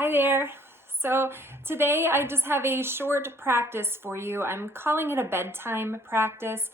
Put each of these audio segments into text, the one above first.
Hi there. So today I just have a short practice for you. I'm calling it a bedtime practice,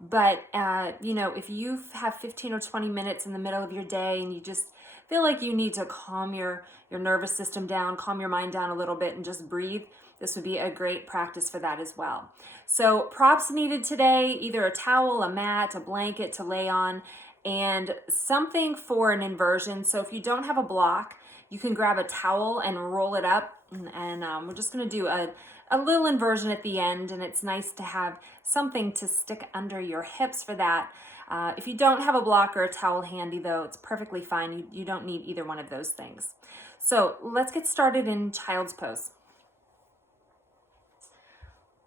but if you have 15 or 20 minutes in the middle of your day and you just feel like you need to calm your nervous system down, calm your mind down a little bit and just breathe, this would be a great practice for that as well. So props needed today, either a towel, a mat, a blanket to lay on, and something for an inversion. So if you don't have a block, you can grab a towel and roll it up, and we're just going to do a little inversion at the end, and it's nice to have something to stick under your hips for that. If you don't have a block or a towel handy, though, it's perfectly fine. You don't need either one of those things. So let's get started in child's pose.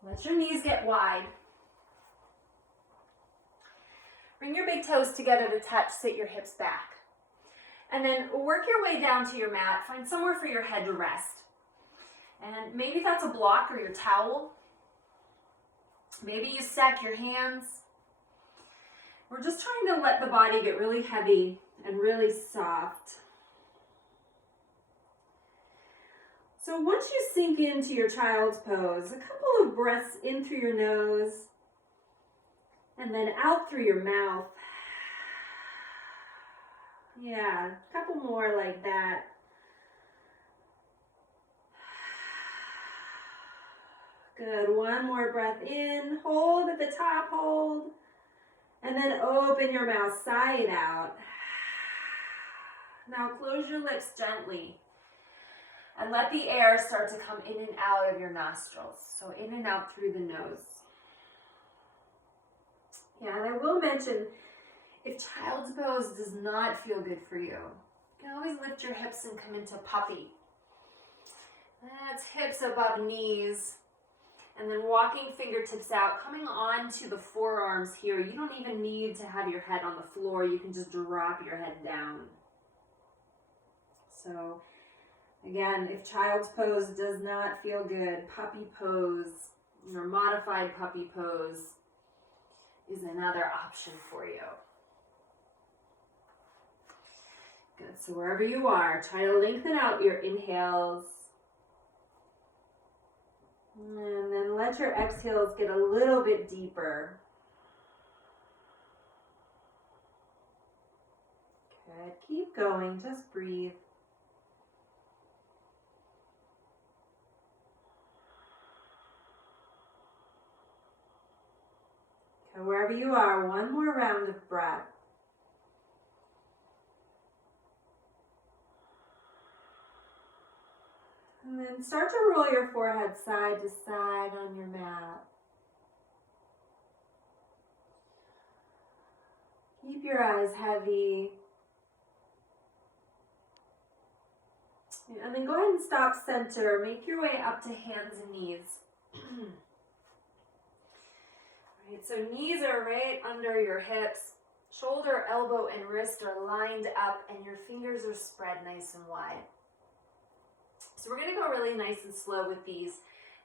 Let your knees get wide. Bring your big toes together to touch, sit your hips back. And then work your way down to your mat. Find somewhere for your head to rest. And maybe that's a block or your towel. Maybe you stack your hands. We're just trying to let the body get really heavy and really soft. So once you sink into your child's pose, a couple of breaths in through your nose and then out through your mouth. Yeah, a couple more like that. Good, one more breath in, hold at the top, hold, and then open your mouth, sigh it out. Now close your lips gently and let the air start to come in and out of your nostrils. So in and out through the nose. Yeah, and I will mention, if child's pose does not feel good for you, you can always lift your hips and come into puppy. That's hips above knees. And then walking fingertips out, coming onto the forearms here. You don't even need to have your head on the floor. You can just drop your head down. So again, if child's pose does not feel good, puppy pose or modified puppy pose is another option for you. Good, so wherever you are, try to lengthen out your inhales. And then let your exhales get a little bit deeper. Good, keep going, just breathe. Okay, wherever you are, one more round of breath. And then start to roll your forehead side to side on your mat. Keep your eyes heavy. And then go ahead and stop center. Make your way up to hands and knees. Right, so knees are right under your hips. Shoulder, elbow, and wrist are lined up, and your fingers are spread nice and wide. So we're going to go really nice and slow with these.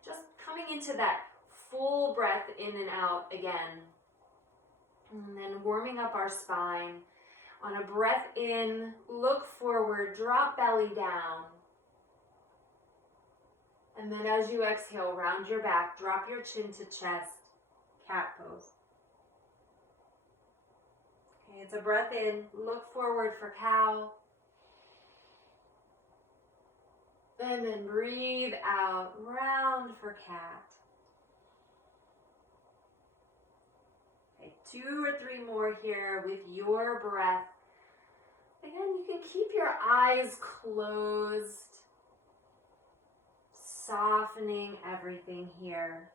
Just coming into that full breath in and out again. And then warming up our spine. On a breath in, look forward, drop belly down. And then as you exhale, round your back, drop your chin to chest, cat pose. Okay, it's a breath in, look forward for cow. And then breathe out, round for cat. Okay, 2 or 3 more here with your breath. Again, you can keep your eyes closed, softening everything here.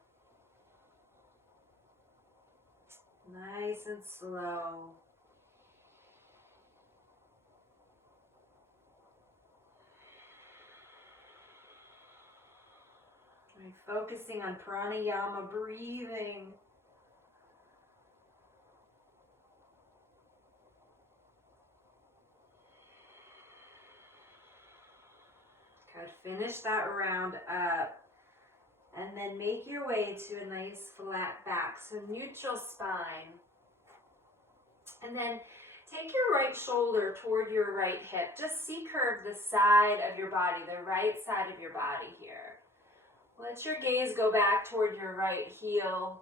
Nice and slow. Focusing on pranayama, breathing. Good, finish that round up. And then make your way to a nice flat back. So neutral spine. And then Take your right shoulder toward your right hip. Just C-curve the side of your body, the right side of your body here. Let your gaze go back toward your right heel.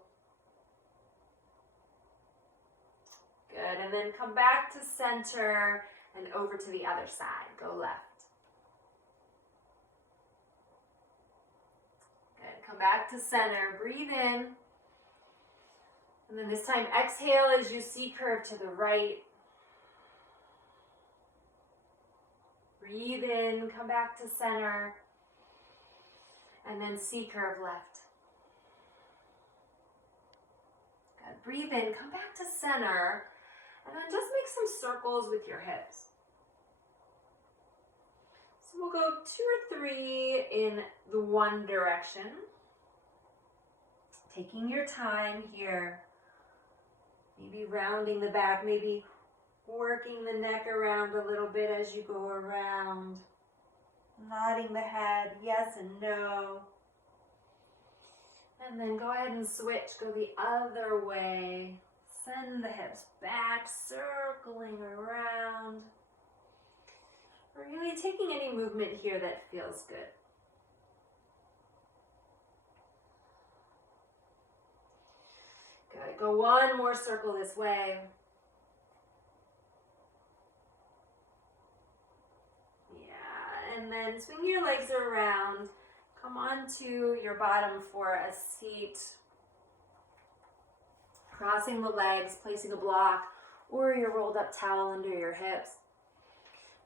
Good, and then come back to center and over to the other side. Go left. Good, come back to center. Breathe in. And then this time exhale as you C-curve to the right. Breathe in, come back to center. And then C-curve left. Good, breathe in, come back to center. And then just make some circles with your hips. So we'll go 2 or 3 in the one direction. Taking your time here. Maybe rounding the back, maybe working the neck around a little bit as you go around. Nodding the head, yes and no. And then go ahead and switch, go the other way. Send the hips back, circling around. Really taking any movement here that feels good. Good, go one more circle this way. Yeah, and then swing your legs around. Come onto your bottom for a seat. Crossing the legs, placing a block, or your rolled up towel under your hips.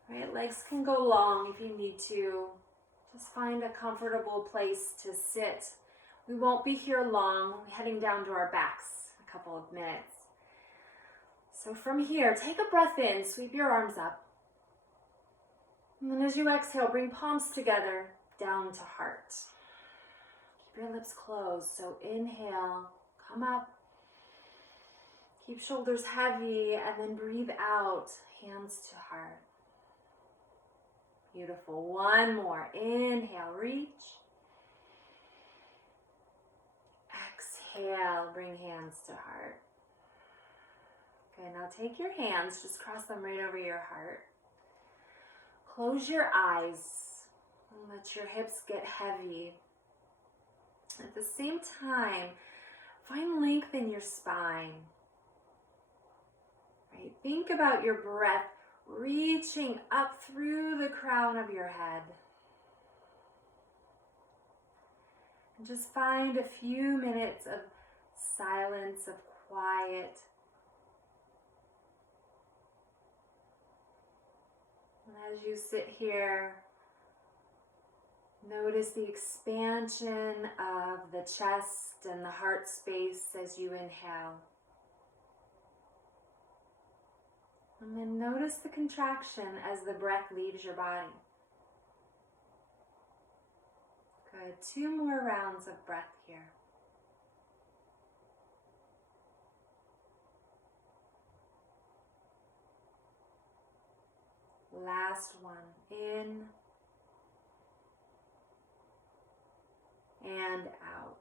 Right, legs can go long if you need to. Just find a comfortable place to sit. We won't be here long. We'll be heading down to our backs in a couple of minutes. So from here, take a breath in, sweep your arms up. And then as you exhale, bring palms together, down to heart. Keep your lips closed. So inhale, come up. Keep shoulders heavy, and then breathe out, hands to heart. Beautiful. One more. Inhale, reach. Exhale, bring hands to heart. Okay, now take your hands, just cross them right over your heart. Close your eyes and let your hips get heavy. At the same time, find length in your spine. Right? Think about your breath reaching up through the crown of your head. And just find a few minutes of silence, of quiet. And as you sit here, notice the expansion of the chest and the heart space as you inhale. And then notice the contraction as the breath leaves your body. Good. 2 more rounds of breath here. Last one. In and out.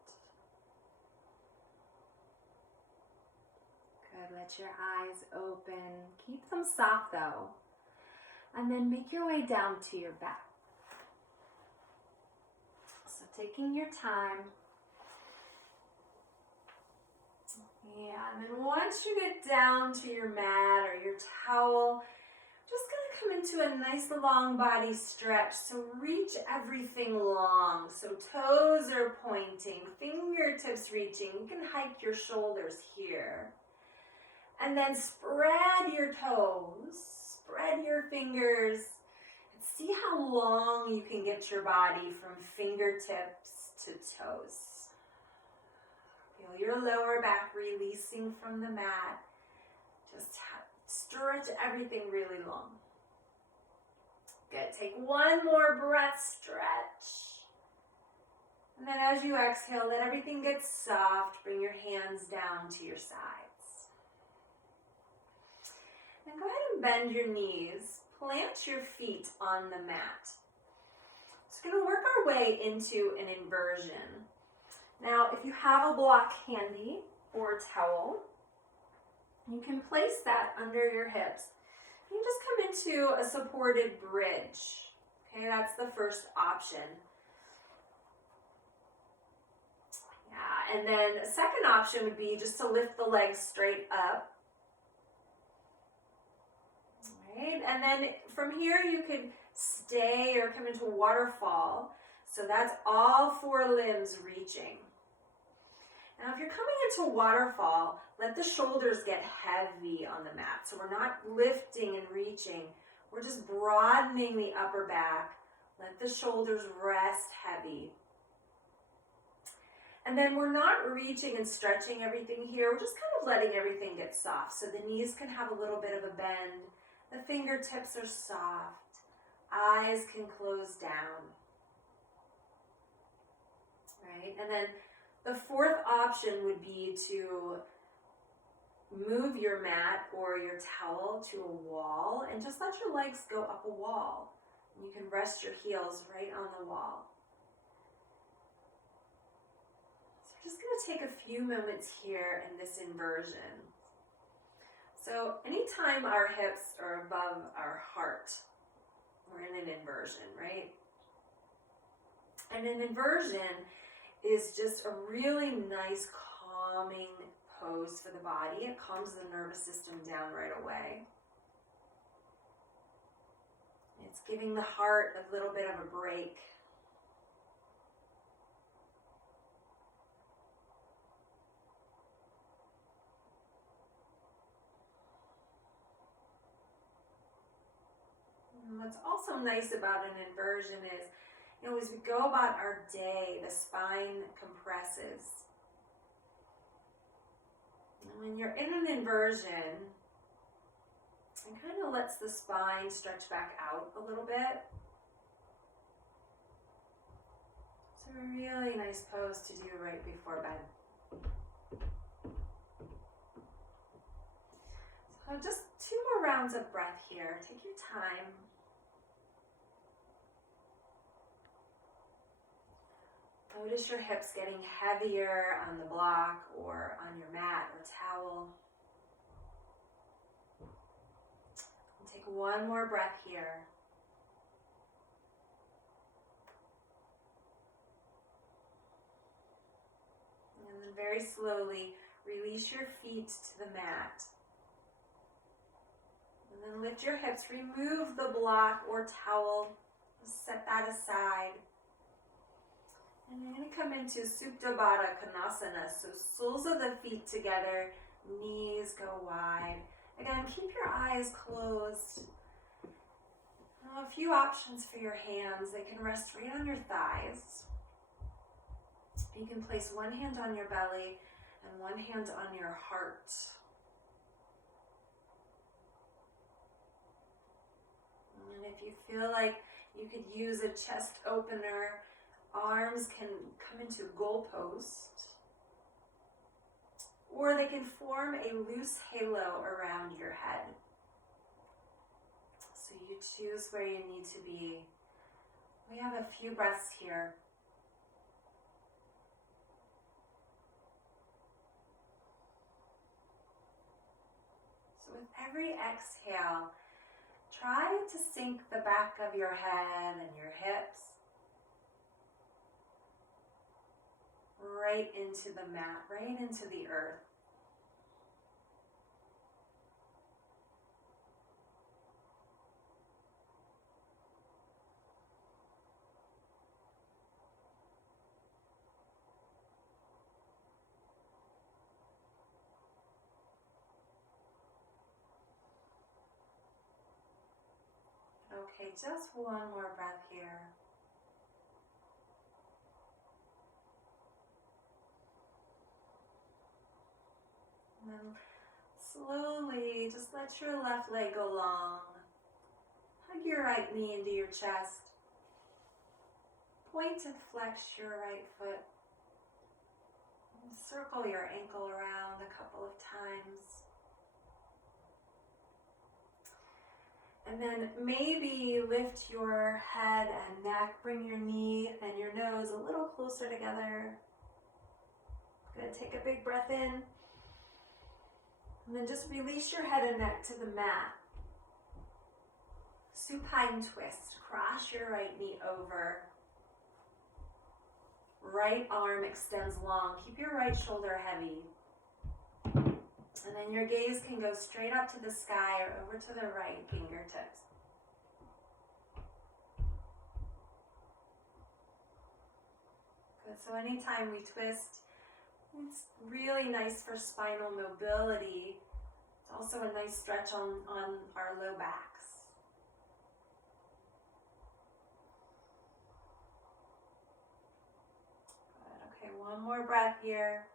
Good. Let your eyes open. Keep them soft though. And then make your way down to your back. So taking your time. Yeah, and then once you get down to your mat or your towel, just gonna come into a nice long body stretch. So reach everything long. So toes are pointing, fingertips reaching. You can hike your shoulders here. And then spread your toes, spread your fingers, and see how long you can get your body from fingertips to toes. Feel your lower back releasing from the mat. Just stretch everything really long. Good. Take one more breath, stretch. And then as you exhale, let everything get soft. Bring your hands down to your sides. Then go ahead and bend your knees. Plant your feet on the mat. So we're going to work our way into an inversion. Now, if you have a block handy or a towel, You can place that under your hips. You just come into a supported bridge. Okay, that's the first option. Yeah, and then a second option would be just to lift the legs straight up. Right, and then from here you could stay or come into waterfall. So that's all four limbs reaching. Now if you're coming into waterfall, let the shoulders get heavy on the mat. So we're not lifting and reaching. We're just broadening the upper back. Let the shoulders rest heavy. And then we're not reaching and stretching everything here. We're just kind of letting everything get soft. So the knees can have a little bit of a bend. The fingertips are soft. Eyes can close down. Right? And then the fourth option would be to move your mat or your towel to a wall and just let your legs go up a wall. You can rest your heels right on the wall. So we're just going to take a few moments here in this inversion. So anytime our hips are above our heart, we're in an inversion, right? And an inversion is just a really nice calming pose for the body. It calms the nervous system down right away. It's giving the heart a little bit of a break. And what's also nice about an inversion is, as we go about our day, the spine compresses. And when you're in an inversion, it kind of lets the spine stretch back out a little bit. It's a really nice pose to do right before bed. So just 2 more rounds of breath here. Take your time. Notice your hips getting heavier on the block or on your mat or towel. And take one more breath here. And then very slowly release your feet to the mat. And then lift your hips, remove the block or towel, set that aside. And you're going to come into Supta Baddha Konasana, so soles of the feet together, knees go wide. Again, keep your eyes closed. A few options for your hands. They can rest right on your thighs. You can place one hand on your belly and one hand on your heart. And if you feel like you could use a chest opener, arms can come into goalpost, or they can form a loose halo around your head. So you choose where you need to be. We have a few breaths here. So with every exhale, try to sink the back of your head and your hips right into the mat, right into the earth. Okay, just one more breath here. And then slowly, just let your left leg go long. Hug your right knee into your chest. Point and flex your right foot. And circle your ankle around a couple of times. And then maybe lift your head and neck, bring your knee and your nose a little closer together. Good, take a big breath in. And then just release your head and neck to the mat. Supine twist. Cross your right knee over. Right arm extends long. Keep your right shoulder heavy. And then your gaze can go straight up to the sky or over to the right fingertips. Good. So anytime we twist, it's really nice for spinal mobility. It's also a nice stretch on our low backs. Good. Okay, one more breath here.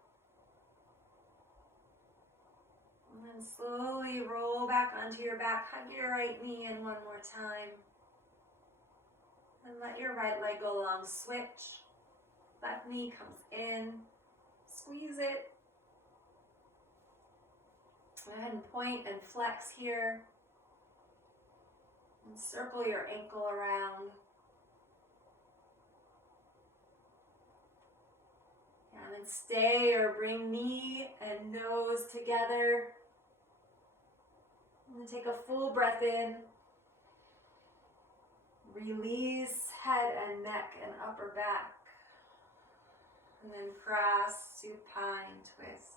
And then slowly roll back onto your back. Hug your right knee in one more time. And let your right leg go long. Switch. Left knee comes in. Squeeze it. Go ahead and point and flex here. And circle your ankle around. And then stay or bring knee and nose together. And then take a full breath in. Release head and neck and upper back. And then cross, supine twist.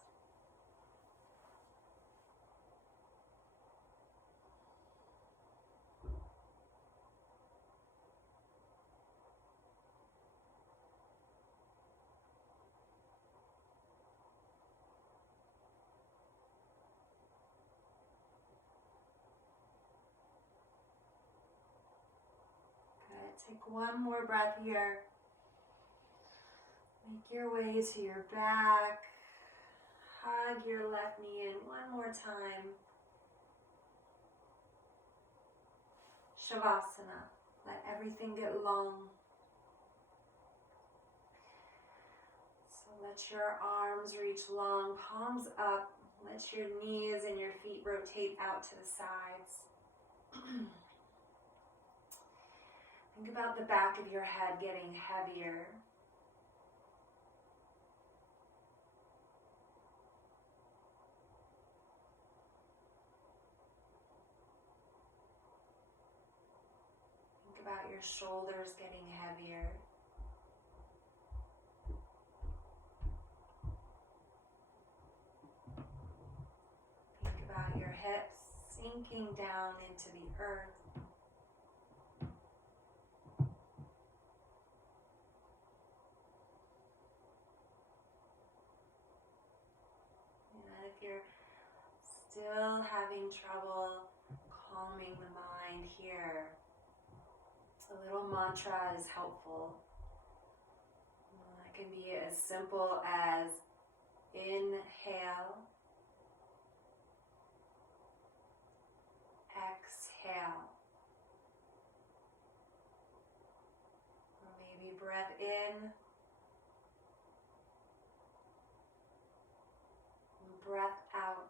Take one more breath here. Make your way to your back. Hug your left knee in one more time. Shavasana. Let everything get long. So let your arms reach long, palms up. Let your knees and your feet rotate out to the sides. Think about the back of your head getting heavier. Think about your shoulders getting heavier. Think about your hips sinking down into the earth. You're still having trouble calming the mind here, a little mantra is helpful. It can be as simple as inhale, exhale, or maybe breath in, breath out.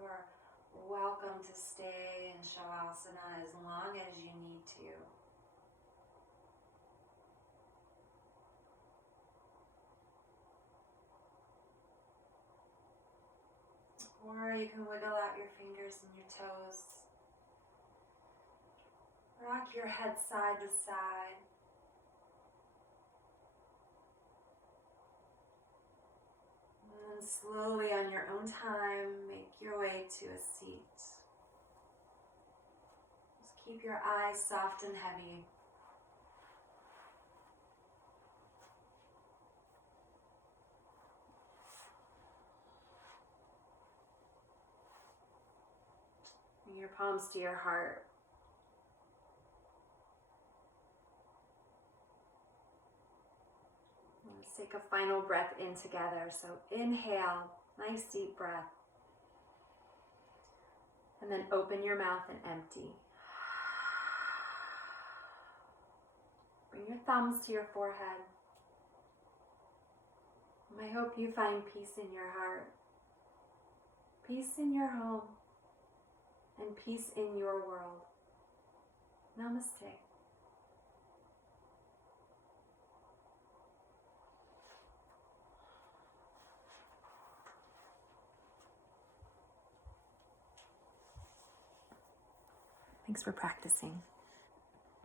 You are welcome to stay in Shavasana as long as you need to. Or you can wiggle out your fingers and your toes. Rock your head side to side. And slowly on your own time, make your way to a seat. Just keep your eyes soft and heavy. Bring your palms to your heart. Let's take a final breath in together. So inhale, nice deep breath. And then open your mouth and empty. Bring your thumbs to your forehead. I hope you find peace in your heart, peace in your home, and peace in your world. Namaste. Thanks for practicing.